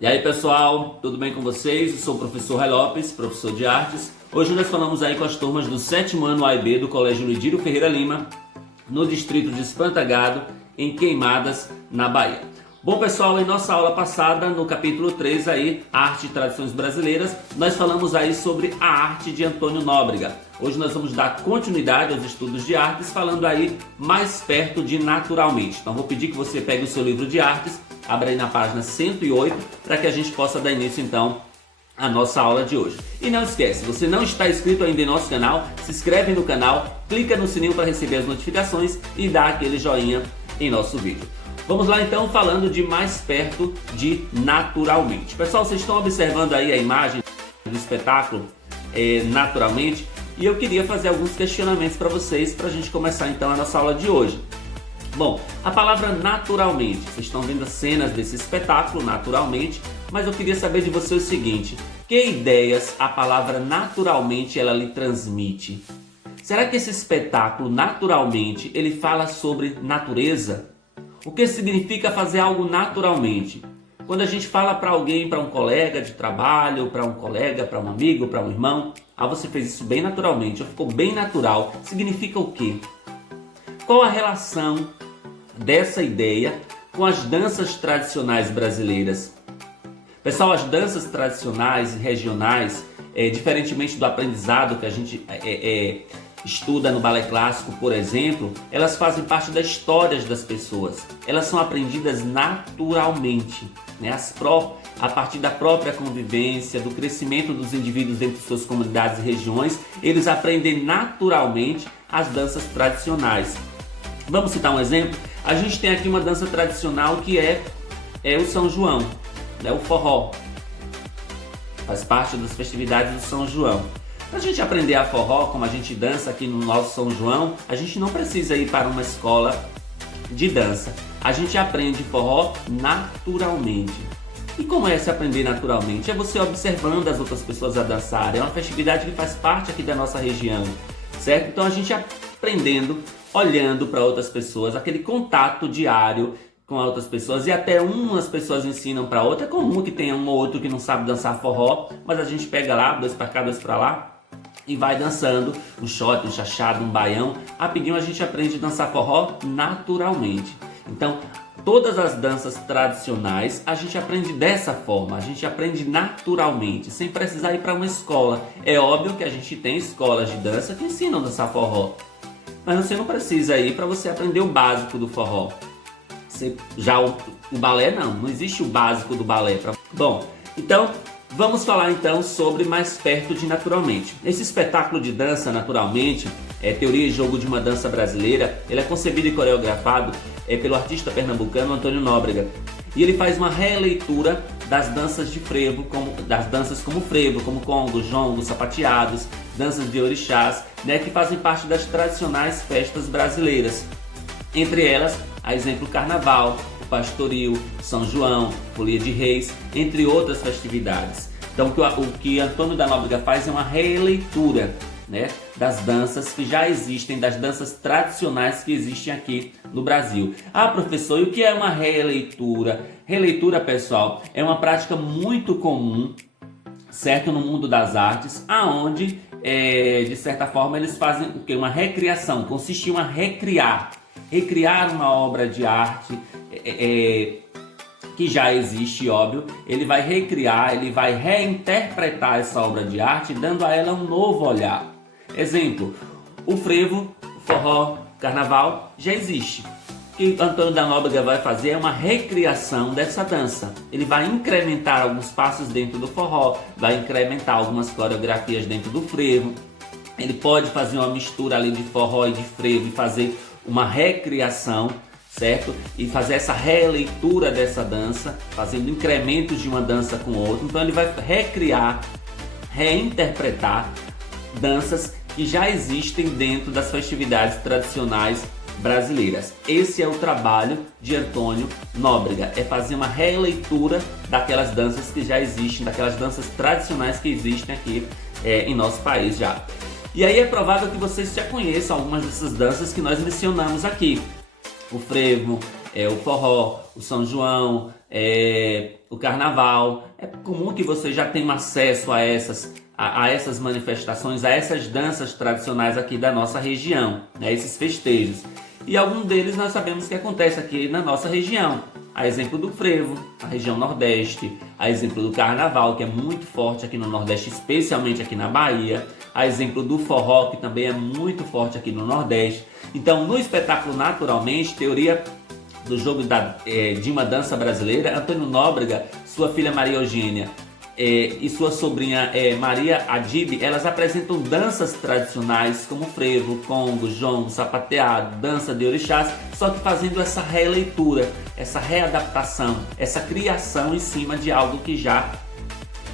E aí pessoal, tudo bem com vocês? Eu sou o professor Ray Lopes, professor de artes. Hoje nós falamos aí com as turmas do 7º ano A e B do Colégio Lidírio Ferreira Lima, no distrito de Espantagado, em Queimadas, na Bahia. Bom pessoal, em nossa aula passada, no capítulo 3 aí, Arte e Tradições Brasileiras, nós falamos aí sobre a arte de Antônio Nóbrega. Hoje nós vamos dar continuidade aos estudos de artes, falando aí mais perto de naturalmente. Então vou pedir que você pegue o seu livro de artes, abra aí na página 108, para que a gente possa dar início então à nossa aula de hoje. E não esquece, se você não está inscrito ainda em nosso canal, se inscreve no canal, clica no sininho para receber as notificações e dá aquele joinha em nosso vídeo. Vamos lá então falando de mais perto de naturalmente. Pessoal, vocês estão observando aí a imagem do espetáculo naturalmente, e eu queria fazer alguns questionamentos para vocês, para a gente começar então a nossa aula de hoje. Bom, a palavra naturalmente, vocês estão vendo as cenas desse espetáculo naturalmente, mas eu queria saber de você o seguinte: que ideias a palavra naturalmente ela lhe transmite? Será que esse espetáculo naturalmente ele fala sobre natureza? O que significa fazer algo naturalmente? Quando a gente fala para alguém, para um colega de trabalho, para um colega, para um amigo, para um irmão, você fez isso bem naturalmente, ou ficou bem natural, significa o quê? Qual a relação dessa ideia com as danças tradicionais brasileiras? Pessoal, as danças tradicionais e regionais, diferentemente do aprendizado que a gente estuda no balé clássico, por exemplo, elas fazem parte das histórias das pessoas. Elas são aprendidas naturalmente, né? A partir da própria convivência, do crescimento dos indivíduos dentro de suas comunidades e regiões, eles aprendem naturalmente as danças tradicionais. Vamos citar um exemplo? A gente tem aqui uma dança tradicional que é o São João, né? O forró. Faz parte das festividades do São João. Para a gente aprender a forró, como a gente dança aqui no nosso São João, a gente não precisa ir para uma escola de dança. A gente aprende forró naturalmente. E como é se aprender naturalmente? É você observando as outras pessoas a dançar. É uma festividade que faz parte aqui da nossa região, certo? Então a gente aprendendo, olhando para outras pessoas, aquele contato diário com outras pessoas, e até umas pessoas ensinam para outra. É comum que tenha um ou outro que não sabe dançar forró, mas a gente pega lá, 2 para cá, 2 para lá, e vai dançando um shot, um chachado, um baião. Rapidinho a gente aprende a dançar forró naturalmente. Então, todas as danças tradicionais a gente aprende dessa forma, a gente aprende naturalmente, sem precisar ir para uma escola. É óbvio que a gente tem escolas de dança que ensinam a dançar forró, mas você não precisa ir para você aprender o básico do forró. O balé não existe o básico do balé. Bom, então vamos falar então sobre mais perto de naturalmente. Esse espetáculo de dança naturalmente, teoria e jogo de uma dança brasileira, ele é concebido e coreografado pelo artista pernambucano Antônio Nóbrega. E ele faz uma releitura das danças de frevo, das danças como frevo, como congo, jongo, sapateados, danças de orixás, né, que fazem parte das tradicionais festas brasileiras. Entre elas, a exemplo Carnaval, o Pastoril, São João, Folia de Reis, entre outras festividades. Então o que Antônio da Nóbrega faz é uma releitura, né, das danças que já existem, das danças tradicionais que existem aqui no Brasil. Ah, professor, e o que é uma releitura? Releitura, pessoal, é uma prática muito comum, certo, no mundo das artes, aonde, de certa forma, eles fazem o quê? Uma recriação, consiste em recriar uma obra de arte que já existe, óbvio. Ele vai recriar, ele vai reinterpretar essa obra de arte, dando a ela um novo olhar. Exemplo, o frevo, o forró, o carnaval já existe. O que Antônio da Nóbrega vai fazer é uma recriação dessa dança. Ele vai incrementar alguns passos dentro do forró, vai incrementar algumas coreografias dentro do frevo. Ele pode fazer uma mistura ali de forró e de frevo e fazer uma recriação, certo? E fazer essa releitura dessa dança, fazendo incrementos de uma dança com outra. Então ele vai recriar, reinterpretar danças que já existem dentro das festividades tradicionais brasileiras. Esse é o trabalho de Antônio Nóbrega, é fazer uma releitura daquelas danças que já existem, daquelas danças tradicionais que existem aqui em nosso país já. E aí é provável que vocês já conheçam algumas dessas danças que nós mencionamos aqui. O frevo, o forró, o São João, o carnaval. É comum que você já tenha acesso a essas manifestações, a essas danças tradicionais aqui da nossa região, né, esses festejos. E algum deles nós sabemos que acontece aqui na nossa região. A exemplo do frevo, a região Nordeste, a exemplo do carnaval, que é muito forte aqui no Nordeste, especialmente aqui na Bahia, a exemplo do forró, que também é muito forte aqui no Nordeste. Então, no espetáculo Naturalmente, teoria do jogo de uma dança brasileira, Antônio Nóbrega, sua filha Maria Eugênia e sua sobrinha Maria Adib, elas apresentam danças tradicionais como frevo, congo, jongo, sapateado, dança de orixás, só que fazendo essa releitura, essa readaptação, essa criação em cima de algo que já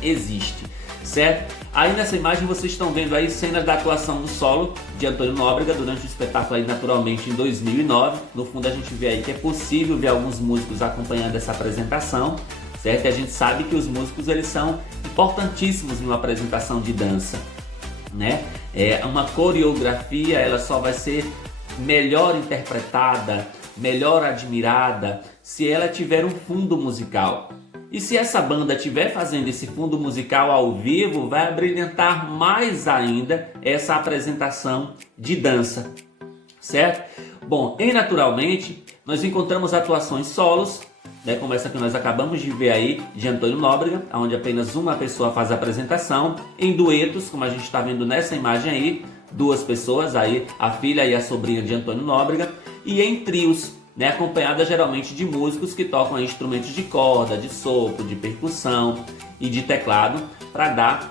existe, certo? Aí nessa imagem vocês estão vendo aí cenas da atuação do solo de Antônio Nóbrega durante o espetáculo aí Naturalmente em 2009. No fundo a gente vê aí que é possível ver alguns músicos acompanhando essa apresentação, certo? E a gente sabe que os músicos eles são importantíssimos em uma apresentação de dança, né? Uma coreografia ela só vai ser melhor interpretada, melhor admirada se ela tiver um fundo musical. E se essa banda estiver fazendo esse fundo musical ao vivo, vai abrilhantar mais ainda essa apresentação de dança, certo? Bom, em Naturalmente, nós encontramos atuações solos, né, como essa que nós acabamos de ver aí, de Antônio Nóbrega, onde apenas uma pessoa faz a apresentação, em duetos, como a gente está vendo nessa imagem aí, duas pessoas, aí a filha e a sobrinha de Antônio Nóbrega, e em trios, né, acompanhada geralmente de músicos que tocam instrumentos de corda, de sopro, de percussão e de teclado, para dar,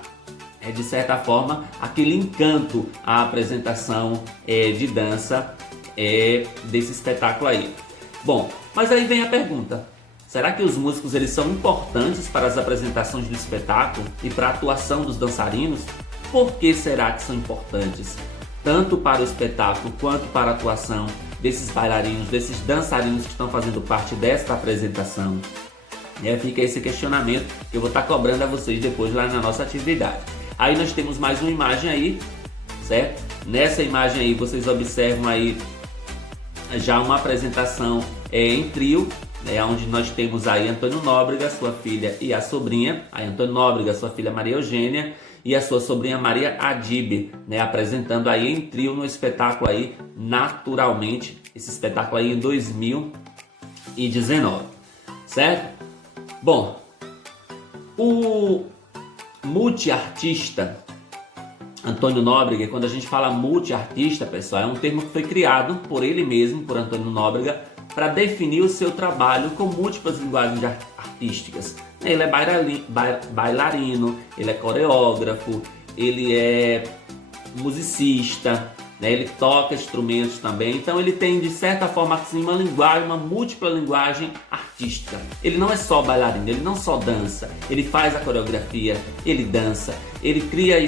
de certa forma, aquele encanto à apresentação de dança desse espetáculo aí. Bom, mas aí vem a pergunta: será que os músicos eles são importantes para as apresentações do espetáculo e para a atuação dos dançarinos? Por que será que são importantes, tanto para o espetáculo quanto para a atuação desses bailarinos, desses dançarinos que estão fazendo parte desta apresentação? Fica esse questionamento que eu vou estar cobrando a vocês depois lá na nossa atividade. Aí nós temos mais uma imagem aí, certo? Nessa imagem aí vocês observam aí já uma apresentação em trio, onde nós temos aí Antônio Nóbrega, sua filha e a sobrinha, aí Antônio Nóbrega, sua filha Maria Eugênia e a sua sobrinha Maria Adib, apresentando aí em trio no espetáculo aí Naturalmente, esse espetáculo aí em 2019, certo? Bom, o multiartista Antônio Nóbrega, quando a gente fala multiartista, pessoal, é um termo que foi criado por ele mesmo, por Antônio Nóbrega, para definir o seu trabalho com múltiplas linguagens artísticas. Ele é bailarino, ele é coreógrafo, ele é musicista, ele toca instrumentos também. Então ele tem, de certa forma, assim, uma múltipla linguagem artística. Ele não é só bailarino, ele não só dança, ele faz a coreografia, ele dança, ele cria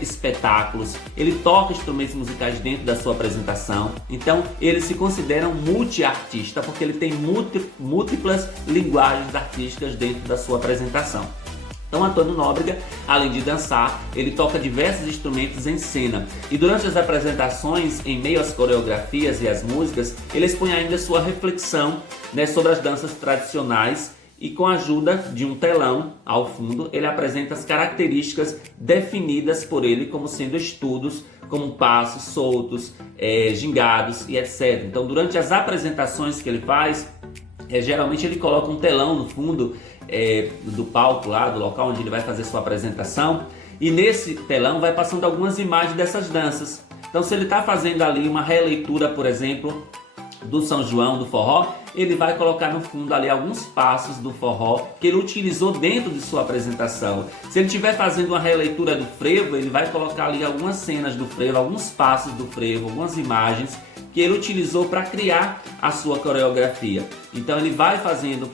espetáculos, ele toca instrumentos musicais dentro da sua apresentação. Então ele se considera um multiartista porque ele tem múltiplas linguagens artísticas dentro da sua apresentação. Então Antônio Nóbrega, além de dançar, ele toca diversos instrumentos em cena. E durante as apresentações, em meio às coreografias e às músicas, ele expõe ainda sua reflexão, sobre as danças tradicionais, e com a ajuda de um telão ao fundo, ele apresenta as características definidas por ele como sendo estudos, como passos soltos, gingados e etc. Então durante as apresentações que ele faz, geralmente ele coloca um telão no fundo do palco lá, do local onde ele vai fazer sua apresentação, e nesse telão vai passando algumas imagens dessas danças. Então se ele está fazendo ali uma releitura, por exemplo, do São João, do forró, ele vai colocar no fundo ali alguns passos do forró que ele utilizou dentro de sua apresentação. Se ele estiver fazendo uma releitura do frevo, ele vai colocar ali algumas cenas do frevo, alguns passos do frevo, algumas imagens que ele utilizou para criar a sua coreografia. Então ele vai fazendo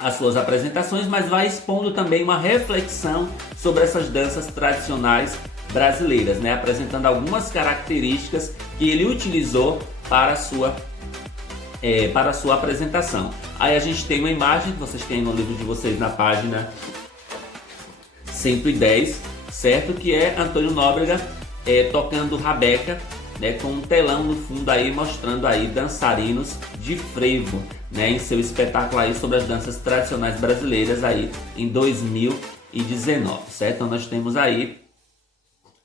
as suas apresentações, mas vai expondo também uma reflexão sobre essas danças tradicionais brasileiras, apresentando algumas características que ele utilizou para a sua apresentação. Aí a gente tem uma imagem que vocês têm no livro de vocês na página 110, certo? Que é Antônio Nóbrega tocando rabeca, né, com um telão no fundo aí mostrando aí dançarinos de frevo, né, em seu espetáculo aí sobre as danças tradicionais brasileiras aí em 2019, certo? Então nós temos aí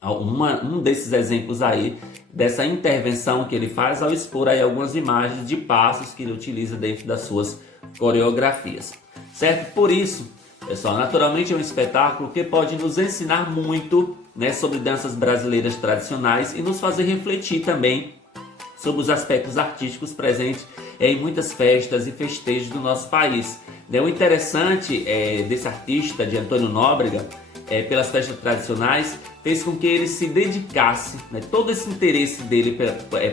um desses exemplos aí dessa intervenção que ele faz ao expor aí algumas imagens de passos que ele utiliza dentro das suas coreografias, certo? Por isso, pessoal, naturalmente é um espetáculo que pode nos ensinar muito, né, sobre danças brasileiras tradicionais e nos fazer refletir também sobre os aspectos artísticos presentes em muitas festas e festejos do nosso país. O interessante desse artista, de Antônio Nóbrega, pelas festas tradicionais, fez com que ele se dedicasse, né, todo esse interesse dele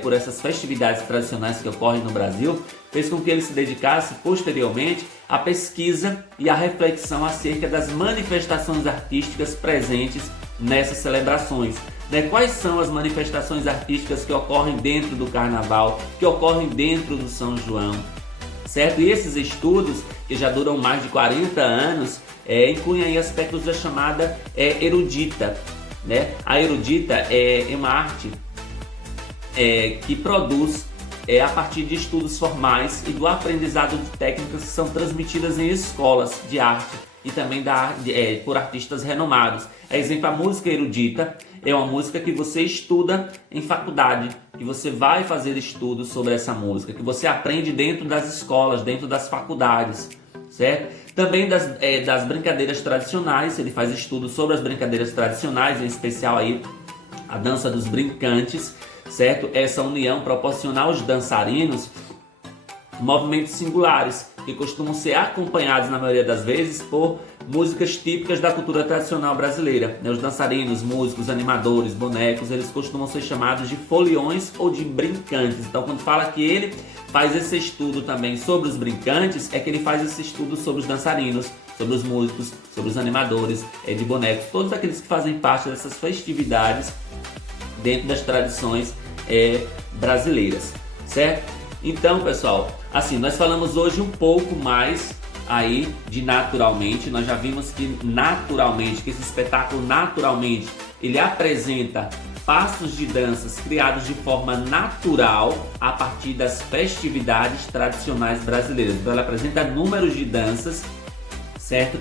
por essas festividades tradicionais que ocorrem no Brasil, fez com que ele se dedicasse posteriormente à pesquisa e à reflexão acerca das manifestações artísticas presentes nessas celebrações. Quais são as manifestações artísticas que ocorrem dentro do Carnaval, que ocorrem dentro do São João, certo? E esses estudos, que já duram mais de 40 anos, incluem aí aspectos da chamada erudita, né? A erudita é uma arte que produz a partir de estudos formais e do aprendizado de técnicas que são transmitidas em escolas de arte e também por artistas renomados. Exemplo, a música erudita é uma música que você estuda em faculdade, que você vai fazer estudos sobre essa música, que você aprende dentro das escolas, dentro das faculdades, certo? Também das brincadeiras tradicionais, ele faz estudos sobre as brincadeiras tradicionais, em especial aí a dança dos brincantes, certo? Essa união proporciona aos dançarinos movimentos singulares, que costumam ser acompanhados na maioria das vezes por músicas típicas da cultura tradicional brasileira. Os dançarinos, músicos, animadores, bonecos, eles costumam ser chamados de foliões ou de brincantes. Então, quando fala que ele faz esse estudo também sobre os brincantes, é que ele faz esse estudo sobre os dançarinos, sobre os músicos, sobre os animadores de bonecos, todos aqueles que fazem parte dessas festividades dentro das tradições brasileiras, certo? Então, pessoal, assim, nós falamos hoje um pouco mais aí de naturalmente. Nós já vimos que naturalmente, que esse espetáculo naturalmente, ele apresenta passos de danças criados de forma natural a partir das festividades tradicionais brasileiras. Então, ela apresenta números de danças, certo?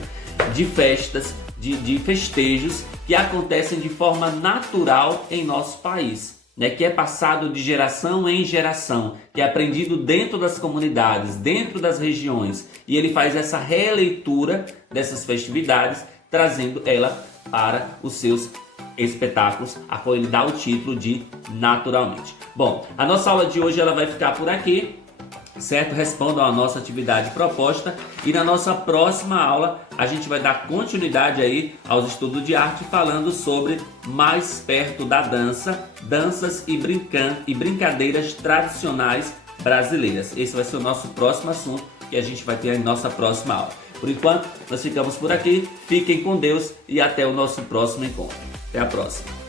De festas, de festejos que acontecem de forma natural em nosso país, né, que é passado de geração em geração, que é aprendido dentro das comunidades, dentro das regiões, e ele faz essa releitura dessas festividades, trazendo ela para os seus espetáculos, a qual ele dá o título de Naturalmente. Bom, a nossa aula de hoje ela vai ficar por aqui, certo? Respondam à nossa atividade proposta e na nossa próxima aula a gente vai dar continuidade aí aos estudos de arte, falando sobre mais perto da dança, danças e brincadeiras tradicionais brasileiras. Esse vai ser o nosso próximo assunto que a gente vai ter em nossa próxima aula. Por enquanto, nós ficamos por aqui, fiquem com Deus e até o nosso próximo encontro. Até a próxima!